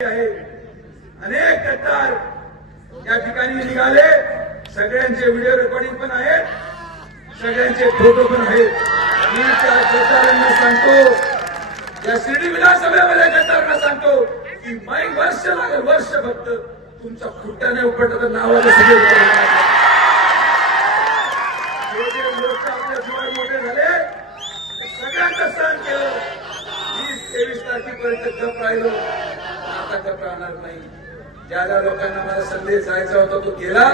आहे. अनेक गद्दार या ठिकाणी निघाले. सगळ्यांचे व्हिडिओ रेकॉर्डिंग पण आहेत. सगळ्यांचे फोटो पण आहेत. मी त्या गद्दारांना सांगतो या शिर्डी विधानसभेमध्ये गद्दारांना सांगतो की मै वर्ष लागेल वर्ष फक्त तुमच्या खुट्याने उपटत नावाला सगळे लोक आपल्या जीवन मोठे झाले सगळ्यांचं सहन केलं. वीस तेवीस तारखेपर्यंत गप राहिलो. आता राहणार नाही. ज्या ज्या लोकांना मला संदेश जायचा होता तो गेला.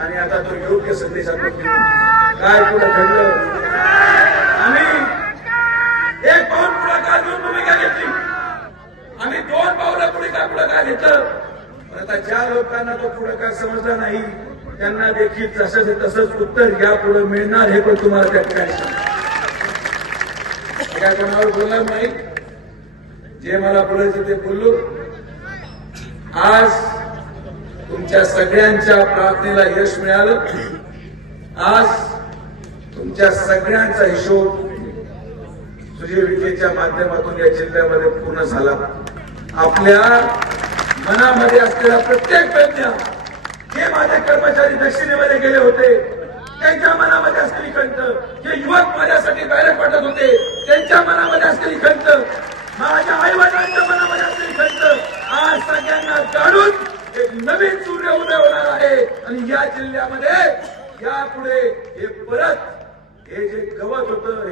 आणि आता तो योग्य संदेश आपण काय पुढे घडलं? आम्ही एक पाऊल पुढाकार घेऊन भूमिका घेतली? आम्ही दोन पावलं पुढे काय पुढाकार घेतलं? पण आता ज्या लोकांना तो पुढाकार समजला नाही त्यांना देखील तसंच तसंच उत्तर या पुढे मिळणार हे पण तुम्हाला त्या ठिकाणी सांगतो. मी कोणावर बोलणार नाही. जे मला बोलायचं ते बोललो. आज तुमच्या सगळ्यांच्या प्रार्थनेला यश मिळालं. आज तुमच्या सगळ्यांचा हिशोब सुजय विखेच्या माध्यमातून या जिल्ह्यामध्ये पूर्ण झाला. आपल्या मनामध्ये असलेला प्रत्येक प्रज्ञा जे माझे कर्मचारी दक्षिणेमध्ये गेले होते त्यांच्या मनामध्ये असलेली खंत जे युवक माझ्यासाठी बॅलेट पाठवत होते त्यांच्या मनामध्ये असलेली खंत माझ्या आई वडिलांच्या मनामध्ये असलेली खंत आज सगळ्यांना काढून एक नवीन सूर्य उदय होणार आहे आणि या जिल्ह्यामध्ये यापुढे हे परत हे जे गवत होतं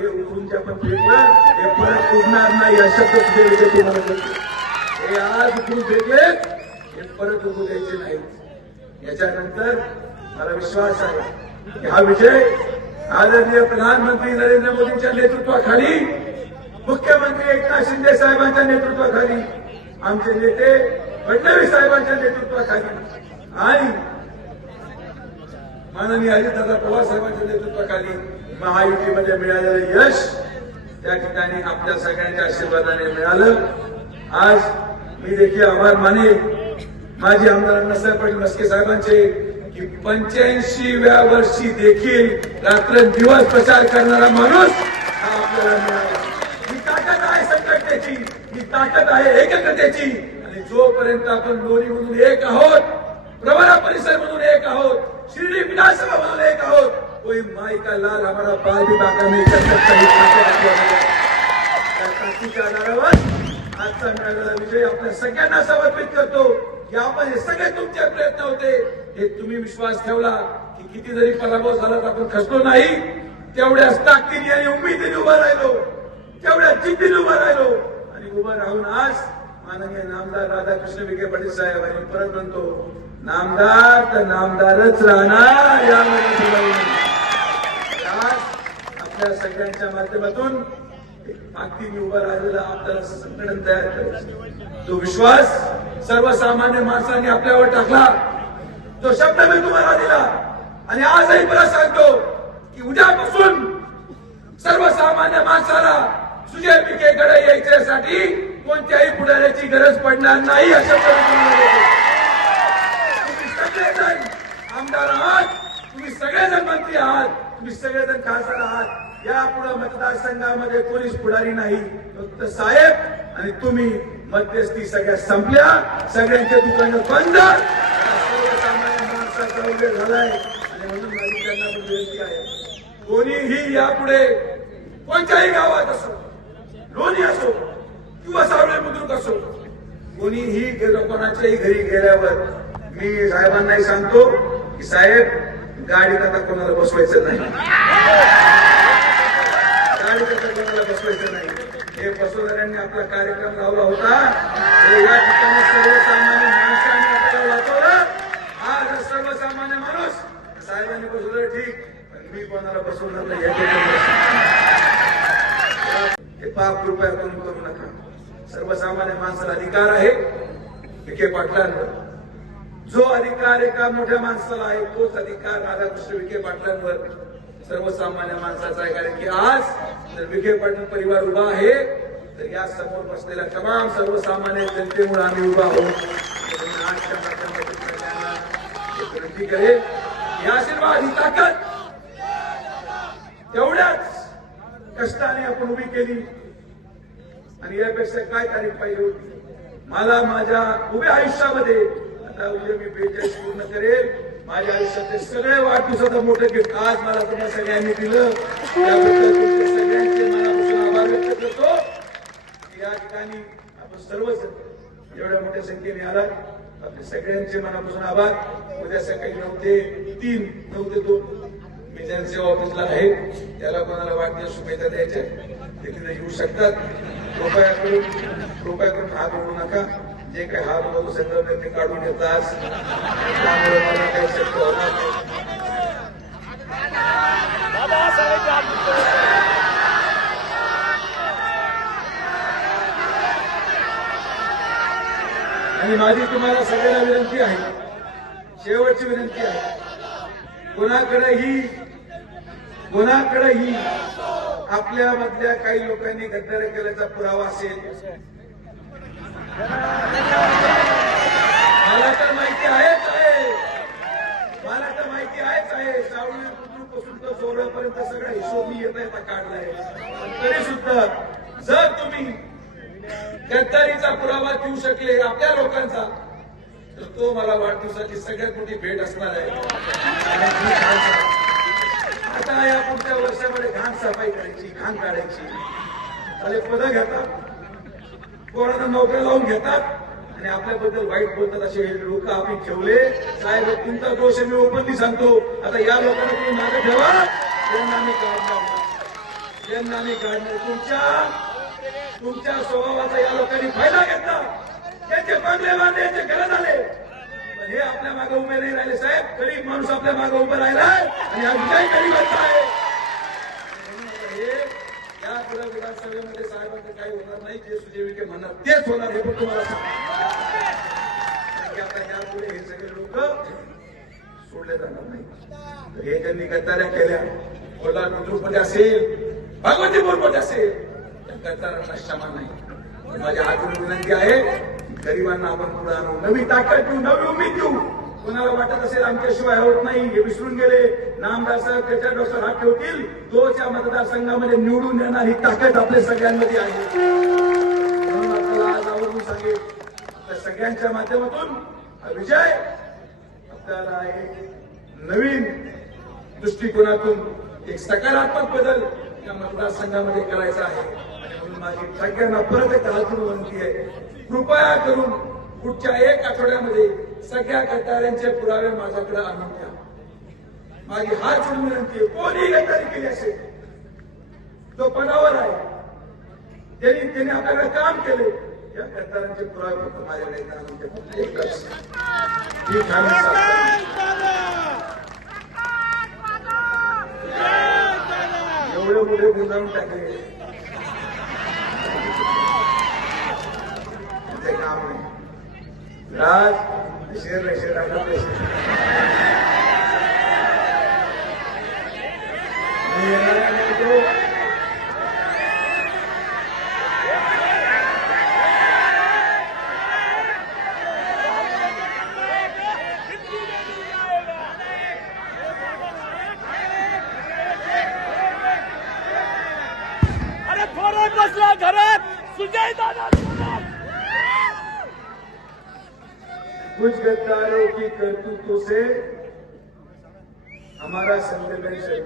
हे उकरून हे परत उगणार नाही अशा शब्द तुम्हाला हे आज उकरून फेकले हे परत उगू द्यायचे नाही. याच्यानंतर मला विश्वास आहे की हा विजय आदरणीय प्रधानमंत्री नरेंद्र मोदींच्या नेतृत्वाखाली मुख्यमंत्री एकनाथ शिंदे साहेबांच्या नेतृत्वाखाली आमचे नेते फडणवीस साहेबांच्या नेतृत्वाखाली आणि माननीय अजितदादा पवार साहेबांच्या नेतृत्वाखाली महायुतीमध्ये मिळालेलं यश त्या ठिकाणी आपल्या सगळ्यांच्या आशीर्वादाने मिळालं. आज मी देखील आभार माने माजी आमदार अण्णासाहेब पाटील मस्के साहेबांचे की पंच्याऐंशीव्या वर्षी देखील रात्र दिवस प्रचार करणारा माणूस हा आपल्याला मिळाला. ही ताकद आहे संकटतेची ही ताकद आहे एकत्रतेची. आणि जोपर्यंत आपण लोणी म्हणून एक आहोत प्रवरा परिसर म्हणून एक आहोत शिर्डी विधानसभा म्हणून एक आहोत कोई माई का लाल हमारा बाल भी बाका में कर सकता आजचा मिळालेला विजय आपल्या सगळ्यांना समर्पित करतो यामध्ये सगळे तुमचे प्रयत्न होते हे तुम्ही विश्वास ठेवला की किती जरी पराभव झाला तर आपण खचलो नाही तेवढ्याच ताकदीने आणि उमेदीने उभा राहिलो तेवढ्या जिद्दीने उभा राहिलो आणि उभा राहून आज माननीय नामदार राधाकृष्ण विखे पाटील साहेब आणि परत म्हणतो नामदार तर नामदारच राहणार यामध्ये आपल्या सगळ्यांच्या माध्यमातून एक ताकदीने उभं राहिलेला आपल्याला संघटन तयार करायचं जो विश्वास सर्वसामान्य माणसांनी आपल्यावर टाकला तो शब्द मी तुम्हाला दिला. आणि आजही मला सांगतो की उद्यापासून सर्वसामान्य माणसाला सुजय विखेकडे यायच्यासाठी कोणत्याही पुढाऱ्याची गरज पडणार नाही असं तुम्ही सगळेजण आमदार आहात तुम्ही सगळेजण मंत्री आहात तुम्ही सगळेजण खासदार आहात. यापुढे मतदारसंघामध्ये कोणीच पुढारी नाही. फक्त साहेब आणि तुम्ही मध्यस्थी सगळ्या संपल्या. सगळ्यांचे दुकानं बंद. झालाय. आणि म्हणून माझी त्यांना विनंती आहे. कोणीही यापुढे कोणत्याही गावात असो लोणी असो किंवा सावळे बुद्रुक असो कोणीही कोणाच्याही घरी गेल्यावर मी साहेबांनाही सांगतो की साहेब गाडीत आता कोणाला बसवायचं नाही गाडीत आता कोणाला बसवायचं नाही हे बसवणाऱ्यांनी आपला कार्यक्रम लावला होता. या ठिकाणी सर्वसामान्य माणसांनी आपल्याला आज सर्वसामान्य माणूस साहेबांनी बसवलं ठीक. पण मी कोणाला बसवणार नाही हे पाप कृपया करून करू नका. सर्वसामान्य माणसाला अधिकार आहे. विखे पाटलांवर. जो अधिकार एका मोठ्या माणसाला आहे तोच अधिकार राधाकृष्ण विखे पाटलांवर. सर्वसामान्य माणसाचा आहे. कारण की आज जर विखे पाटील परिवार उभा आहे तर या समोर बसलेल्या तमाम सर्वसामान्य जनतेमुळे आम्ही उभा आहोत. आजच्या माध्यमातून सगळ्यांना विनंती करेल ही आशीर्वाद ही ताकद. तेवढ्याच कष्टाने आपण उभी केली. आणि यापेक्षा काय तारीख पाहिजे होती. मला माझ्या उभ्या आयुष्यामध्ये आता उद्या मी बेचाळीस पूर्ण करेल. माझ्या आयुष्यातले सगळे वाढदिवसाचं मोठं गिफ्ट आज मला तुम्हाला सगळ्यांनी दिलं. त्याबद्दल सगळ्यांचे मनापासून आभार व्यक्त करतो. या ठिकाणी आपण सर्वच एवढ्या मोठ्या संख्येने आला आपले सगळ्यांचे मनापासून आभार. उद्या सकाळी नऊ ते तीन नऊ ते दोन मी जनसेवा ऑफिसला आहे त्याला कोणाला वाढदिवस शुभेच्छा द्यायच्या ते तिथे येऊ शकतात. कृपया करून कृपया करून हात ओढू नका. जे काही हात ओढू संदर्भ ते काढून घेतात त्यामुळे मला काही शक्य होणार नाही. आणि माझी तुम्हाला सगळ्यांना विनंती आहे. शेवटची विनंती आहे. कोणाकडेही कोणाकडेही आपल्या मधल्या काही लोकांनी गद्दारी केल्याचा पुरावा असेल मला तर माहिती आहेच आहे. मला तर माहिती आहेच आहे. सावळी पासून तर सोहळ्यापर्यंत सगळा हिशोब मी येत येता काढलाय. तरी सुद्धा जर तुम्ही गद्दारीचा पुरावा देऊ शकले आपल्या लोकांचा तर तो मला वाढदिवसाची सगळ्यात मोठी भेट असणार आहे. आता या पुढच्या वर्षामध्ये घाण सफाई करायची घाण काढायची. आले पदं घेतात पोरांना नोकऱ्या लावून घेतात आणि आपल्याबद्दल वाईट बोलतात असे लोक आपण ठेवले. साहेब तुमचा दोष मी ओपनली सांगतो. आता या लोकांना तुम्ही मागे ठेवा. त्यांना मी काढणार त्यांना मी काढणार तुमच्या तुमच्या स्वभावाचा या लोकांनी फायदा घेतला. त्याचे बंगले बांधले याचे घर झाले. पण हे आपल्या मागे उभे नाही राहिले साहेब. गरीब माणूस आपल्या मागे उभा राहिला आणि हा विजय गरीबांचा आहे. या पुढे विधानसभेमध्ये साहेबांचं काही होणार नाही जे सुजय विखे म्हणणार तेच होणार हे पण तुम्हाला सांगतो. आता यापुढे हे सगळे लोक सोडले जाणार नाही. हे ज्यांनी गद्दाऱ्या केल्या कोल्हापूर बुद्रुकमध्ये असेल भगवतीपूरमध्ये असेल करता क्षमा नाही. माझ्या हातून विनंती आहे गरिबांना आपण पुढे आणू. नवी ताकद देऊ नवी उमेद देऊ. कोणाला वाटत असेल आमच्याशिवाय होत नाही हे विसरून गेले. नामदार साहेब त्याच्या डॉक्टर हात ठेवतील. दोच्या मतदारसंघामध्ये निवडून येणार ही ताकद आपल्या सगळ्यांमध्ये आहे. आपल्याला आज आवडून सांगेल आपल्या सगळ्यांच्या माध्यमातून विजय आपल्याला एक नवीन दृष्टिकोनातून एक सकारात्मक बदल या मतदारसंघामध्ये करायचा आहे. माझी सगळ्यांना परत एक हातून विनंती आहे. कृपया करून पुढच्या एक आठवड्यामध्ये सगळ्या गद्दारांचे पुरावे माझ्याकडे आणून द्या. माझी हाच विनंती आहे कोणी गद्दारी केली असेल? तो पणावर आहे. त्यांनी त्यांनी आपल्याला काम केले या गद्दारांचे पुरावे फक्त माझ्याकडे आणून द्या. एकच ही एवढे मोठे गुंजावून टाकले. काम नाही राज शेर शेर आपला पैसे सुजय दादा कुछ गद्दारों की करतूतों से हमारा संवेदनशील